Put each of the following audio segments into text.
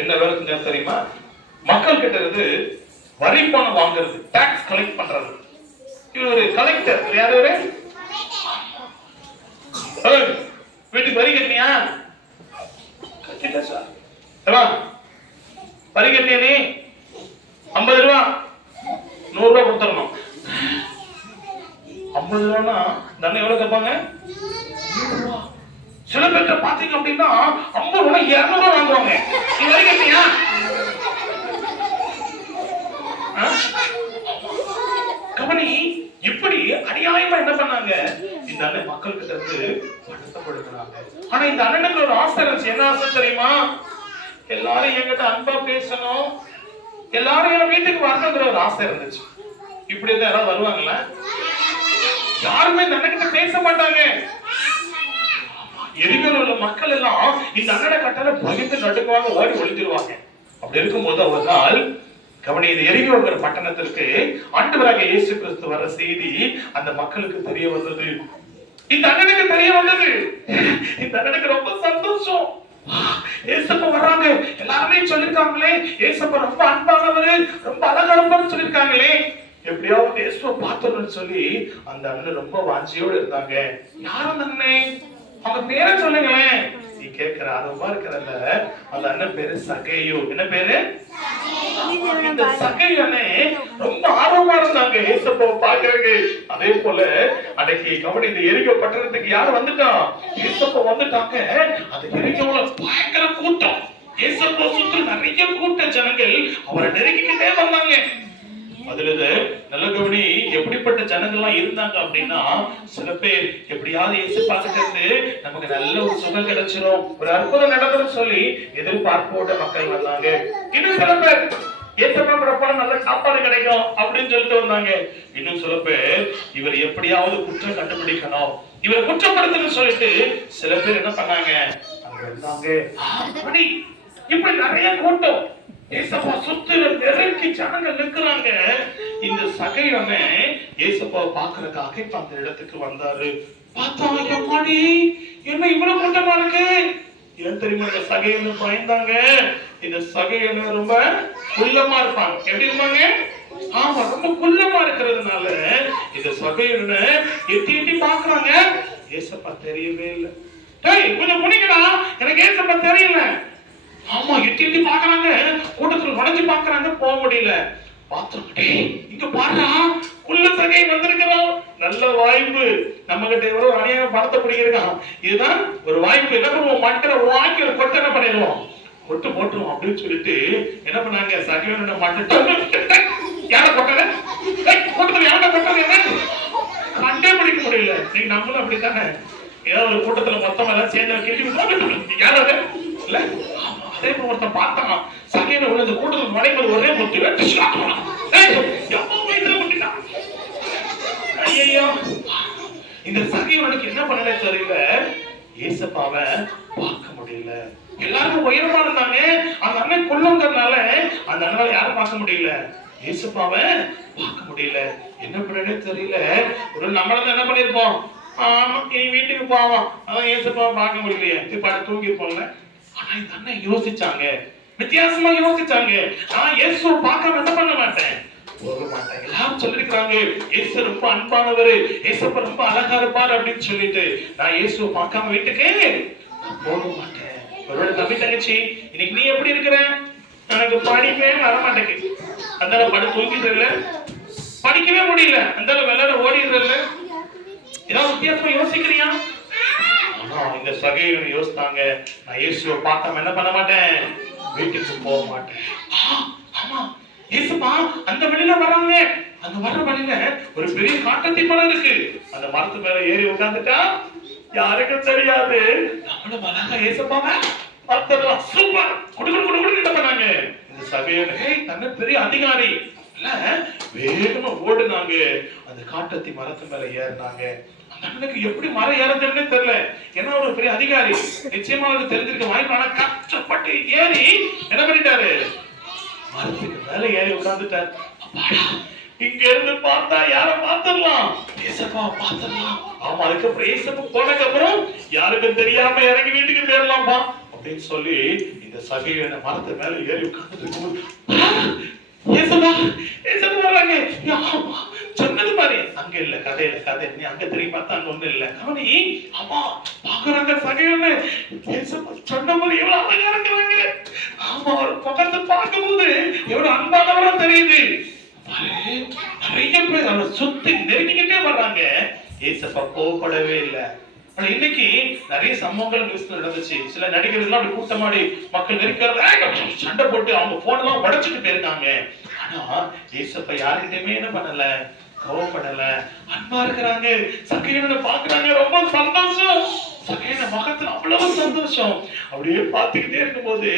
என்ன வேலை செஞ்சாரு தெரியுமா? மக்கள் கிட்ட இருந்து வரி பணம் வாங்குறது டாக்ஸ் கலெக்ட் பண்றது. இவர் ஒரு கலெக்டர் யார் இவரு? வீட்டுக்கு வரி கட்டினியா? கட்டிட்டா சார் வரி கட்டியா நீ? ஐம்பது ரூபா. நூறு ரூபா கொடுத்துடணும். ஐம்பது ரூபான்னா தண்ணி எவ்வளவு கேட்பாங்க? நூறு ரூபா. சில பேர்கிட்ட பாத்தீங்க அப்படின்னா ஐம்பது ரூபாய் இருநூறு ரூபாய் வாங்குவாங்க. நீ வரி கட்டியா கவனி இப்படி அநியாயமா என்ன பண்ணாங்க? இந்த அண்ணன் மக்கள் கிட்ட இருந்து வருத்தப்படுத்துறாங்க. ஆனா இந்த அண்ணனுக்கு ஒரு ஆசை இருந்துச்சு. என்ன ஆசை தெரியுமா? எல்லாரும் என்கிட்ட அன்பா பேசணும். எல்லாரும் என் வீட்டுக்கு வரணுங்கிற ஒரு ஆசை இருந்துச்சு. இப்படி இருந்தா யாராவது வருவாங்களா? யாருமே இந்த அண்ணன் கிட்ட பேச மாட்டாங்க. எரிமையில் உள்ள மக்கள் எல்லாம் இந்த அண்ணனை கட்டளை பயந்து நடுக்குவாங்க ஓடி ஒழிஞ்சிருவாங்க அப்படி இருக்கும்போது ஒரு நாள் கவனி இந்த எரிமையோங்கிற பட்டணத்திற்கு ஆண்டவராக இயேசு கிறிஸ்து வர செய்தி அந்த மக்களுக்கு தெரிய வந்தது. இந்த அண்ணனுக்கு தெரிய வந்தது. இந்த அண்ணனுக்கு ரொம்ப சந்தோஷம். ஏசப்ப வர்றாங்க. எல்லாருமே சொல்லிருக்காங்களே. ஏசப்ப ரொம்ப அன்பானவரு ரொம்ப அழகானவர்னு சொல்லிருக்காங்களே. எப்படியாவது இயேசுவை பார்த்தோம்னு சொல்லி அந்த அண்ணன் ரொம்ப வாஞ்சியோடு இருந்தாங்க. யார் அந்த அண்ணன்? அவங்க பேரை சொல்லுங்களேன் நீ கேட்கிற ஆர்வமா இருக்கிறல்ல அந்த அண்ணன் பேரு சகையு. என்ன பேரு? இந்த சகையனே ரொம்ப ஆர்வமா இருந்தாங்க ஏசப்பாவை பாக்குறதுக்கு அதே போல அன்னைக்கு கவனி இந்த எரிகோ பட்டணத்துக்கு யார் வந்துட்டா ஏசப்பா வந்துட்டாங்க. அந்த எரிகோல பயங்கர கூட்டம். ஏசப்பா சுற்றி நிறைய கூட்ட ஜனங்கள் அவரை நெருங்கிக்கிட்டே வந்தாங்க. அதுல நல்ல கவனி எப்படிப்பட்ட ஜனங்கள்லாம் இருந்தாங்க அப்படின்னா சில பேர் எப்படியாவது இயேசு பார்த்துட்டு நமக்கு நல்ல ஒரு சுகம் கிடைச்சிரும். ஒரு அற்புதம் நடக்கும்னு சொல்லி எதிர்பார்ப்போட மக்கள் வந்தாங்க. இன்னும் சில பேர் ஏசப்பா நல்ல சாப்பாடு கிடைக்கும் அப்படின்னு சொல்லிட்டு வந்தாங்க. இன்னும் சில பேர் இவர் எப்படியாவது குற்றம் கண்டுபிடிக்கணும். இவரை குற்றப்படுத்தணும்னு சொல்லிட்டு சில பேர் என்ன பண்ணாங்க? அங்க இருந்தாங்க. இப்படி நிறைய கூட்டம். ஏசப்பா சுத்துல நெருங்கி ஜனங்கள் நிற்கிறாங்க. இந்த சகைவனே ஏசப்பா பாக்குறதுக்காக இப்ப அந்த இடத்துக்கு வந்தாரு. பார்த்தா எம்மாடி என்ன இவ்வளவு கூட்டமா இருக்கு? ஏன் தெரியுமா இந்த சகையனு பயந்தாங்க? இந்த சகையனு ரொம்ப குள்ளமா இருப்பாங்க. எப்படி இருப்பாங்க? ஆமா ரொம்ப குள்ளமா இருக்கிறதுனால இந்த சகையனு எட்டி எட்டி பாக்குறாங்க ஏசப்பா தெரியவே இல்லை. டேய் கொஞ்சம் புனிக்கடா எனக்கு ஏசப்பா தெரியல. ஆமா எட்டி எட்டி பாக்க பாக்குறாங்க போக முடியல. பாத்துக்கிட்டே இங்க பாருடா உள்ள சகை வந்திருக்கிறோம். நல்ல வாய்ப்பு. நம்ம கிட்ட எவ்வளவு அநியாக படத்தை பிடிக்கிறான் இதுதான் ஒரு வாய்ப்பு. என்ன பண்ணுவோம் மட்டரை வாங்கி ஒரு கொட்டை பண்ணிடுவோம்? கொட்டு போட்டுருவோம் அப்படின்னு சொல்லிட்டு என்ன பண்ணாங்க? சகையோட மட்டை யார கொட்டல? கூட்டத்துல யார கொட்டது கண்டே பிடிக்க முடியல. நீங்க நம்மளும் அப்படித்தானே? ஏதோ ஒரு கூட்டத்துல மொத்தம் எல்லாம் சேர்ந்து கேட்டு போட்டுட்டு இல்ல? ஆமா, அதே ஒருத்தன் பார்த்தான். சகையில உள்ள இந்த கூட்டத்தில் ஒரே முத்து வெட்டு ஷாட் இந்த சகைவனுக்கு என்ன பண்ணனே தெரியல. ஏசப்பாவை பார்க்க முடியல. எல்லாரும் உயரமா இருந்தாங்க. அந்த அண்ணன் குள்ளங்கிறதுனால அந்த அண்ணால யாரும் பார்க்க முடியல. ஏசப்பாவை பார்க்க முடியல. என்ன பண்ணனே தெரியல. ஒரு நம்மள என்ன பண்ணிருப்போம் ஆமா இனி வீட்டுக்கு போவோம். அதான் ஏசப்பாவை பார்க்க முடியலையே. இப்ப தூங்கி இருப்போம்ல ஆனா இந்த அண்ணன் யோசிச்சாங்க. வித்தியாசமா யோசிச்சாங்க. நான் இயேசுவை பார்க்காம என்ன பண்ண மாட்டேன்? போக மாட்டேன் எல்லாரும் சொல்லிருக்காங்க இயேசு ரொம்ப அன்பானவர். இயேசப்ப ரொம்ப அழகா இருப்பார் அப்படின்னு சொல்லிட்டு நான் இயேசுவை பார்க்காம வீட்டுக்கு நான் போக மாட்டேன். ஒருவேளை தம்பி தங்கச்சி இன்னைக்கு நீ எப்படி இருக்கிற? எனக்கு படிக்கவே வர மாட்டேங்குது அந்த படு தூங்கிடுறல படிக்கவே முடியல. அந்த விளையாட ஓடிடுறல ஏதாவது வித்தியாசமா யோசிக்கிறியா? ஆனா இந்த சகையில யோசித்தாங்க. நான் இயேசுவை பார்க்காம என்ன பண்ண மாட்டேன்? வீட்டுக்கு போக மாட்டேன். ஆமா. ஏசுப்பா அந்த வழியில வராங்க. அந்த வர்ற வழியில ஒரு பெரிய காட்டத்தி மரம் இருக்கு. அந்த மரத்து மேல ஏறி உட்காந்துட்டா யாருக்கும் தெரியாது. நம்மளும் வராங்க ஏசப்பாங்க பார்த்துடலாம். சூப்பர். குடு குடு குடு குடு என்ன பண்ணாங்க? இந்த சகையோட தன்ன தன்னை பெரிய அதிகாரி. வேகமா ஓடுனாங்க. அந்த காட்டத்தி மரத்து மேல ஏறினாங்க. அந்த அண்ணனுக்கு எப்படி மரம் ஏறதுன்னு தெரியல. ஏன்னா ஒரு பெரிய அதிகாரி. நிச்சயமா அவருக்கு தெரிஞ்சிருக்க வாய்ப்பு ஆனா பட்டு ஏறி என்ன பண்ணிட்டாரு? மரத்துக்கு மேல ஏறி உட்கார்ந்துட்டார். இங்க இருந்து பார்த்தா யார பாத்துடலாம் ஏசப்பா பாத்துடலாம் ஆமா அதுக்கப்புறம் ஏசப்பா போனதுக்கு அப்புறம் யாருக்கும் தெரியாம இறங்கி வீட்டுக்கு போயிடலாம்ப்பா அப்படின்னு சொல்லி இந்த சகையனை மரத்து மேல ஏறி உட்கார்ந்து இருக்கும்போது ஏசப்பா ஏசப்பா வர்றாங்க. ஆமா சொன்னது மாதிரி. அங்க இல்ல கதையில கதை. நீ அங்க திரும்பி பார்த்தா அங்க ஒண்ணு இல்ல. கவனி ஆமா பாக்குறாங்க சகையன்னு சொன்ன மாதிரி எவ்வளவு அழகா இருக்கிறாங்க. ஆமா அவர் பக்கத்தை பார்க்கும்போது எவ்வளவு அன்பானவரா தெரியுது. நிறைய பேர் அவரை சுத்தி நெருங்கிக்கிட்டே வர்றாங்க. ஏசப்பா கோவப்படவே இல்லை. ஆனா இன்னைக்கு நிறைய சம்பவங்கள் நியூஸ்ல நடந்துச்சு. சில நடிகர்கள் அப்படி கூட்டமாடி மக்கள் நெருக்கிறது சண்டை போட்டு அவங்க போன் எல்லாம் உடைச்சிட்டு போயிருக்காங்க. ஆனா ஏசப்ப யாருக்கிட்டயுமே என்ன பண்ணல? கோவப்படல. அன்பா இருக்கிறாங்க. சகையனை பாக்குறாங்க ரொம்ப சந்தோஷம். சகையன முகத்துல அவ்வளவு சந்தோஷம். அப்படியே பார்த்துக்கிட்டே இருக்கும்போது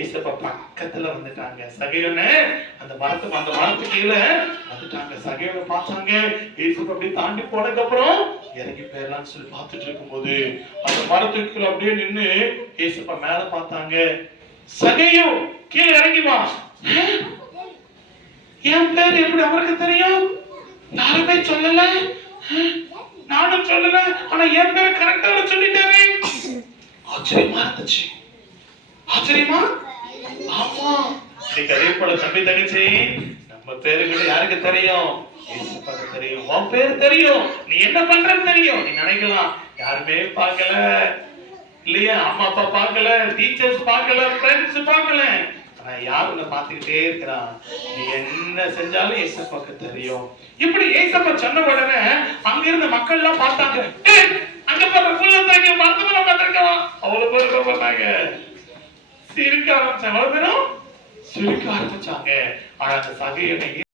ஏசப்ப பக்கத்துல வந்துட்டாங்க. சகையனை அந்த மரத்து அந்த மரத்து கீழே வந்துட்டாங்க. சகையனை பார்த்தாங்க. ஏசப்ப அப்படியே தாண்டி போனதுக்கு அப்புறம் இறங்கி போயிடலாம்னு சொல்லி பார்த்துட்டு இருக்கும்போது அந்த மரத்துக்குள்ள அப்படியே நின்னு ஏசப்ப மேல பார்த்தாங்க. சகையும் கீழே இறங்கி வா. என் பேர் எப்படி அவருக்கு தெரியும்? யாருமே சொல்லல. நானும் சொல்லல. ஆனா என் பேர் கரெக்டா சொல்லிட்டாரு. ஆச்சரியமா இருந்துச்சு. ஆச்சரியமா? ஆமா. இன்னைக்கு அதே போல தம்பி தங்கச்சி நம்ம பேருக்குள்ள யாருக்கு தெரியும்? தெரியும். உன் பேர் தெரியும். நீ என்ன பண்றன்னு தெரியும். நீ நினைக்கலாம். யாருமே பார்க்கல. இல்லையா? அம்மா அப்பா பார்க்கல. டீச்சர்ஸ் பார்க்கல. ஃப்ரெண்ட்ஸ் பார்க்கல. ஆனா யார் உன்னை பார்த்துக்கிட்டே இருக்கிறான்? நீ என்ன செஞ்சாலும் ஏசப்பாக்கு தெரியும். இப்படி ஏசப்பா சொன்ன உடனே அங்க இருந்த மக்கள் எல்லாம் பார்த்தாங்க அங்க பாரு புள்ள தாங்க மரத்து மேல உட்காந்துருக்கான் அவ்வளவு பேர் பண்ணாங்க சிரிக்க ஆரம்பிச்சாங்க. அவ்வளவு பேரும் சிரிக்க ஆரம்பிச்சாங்க. ஆனா அந்த சகையனை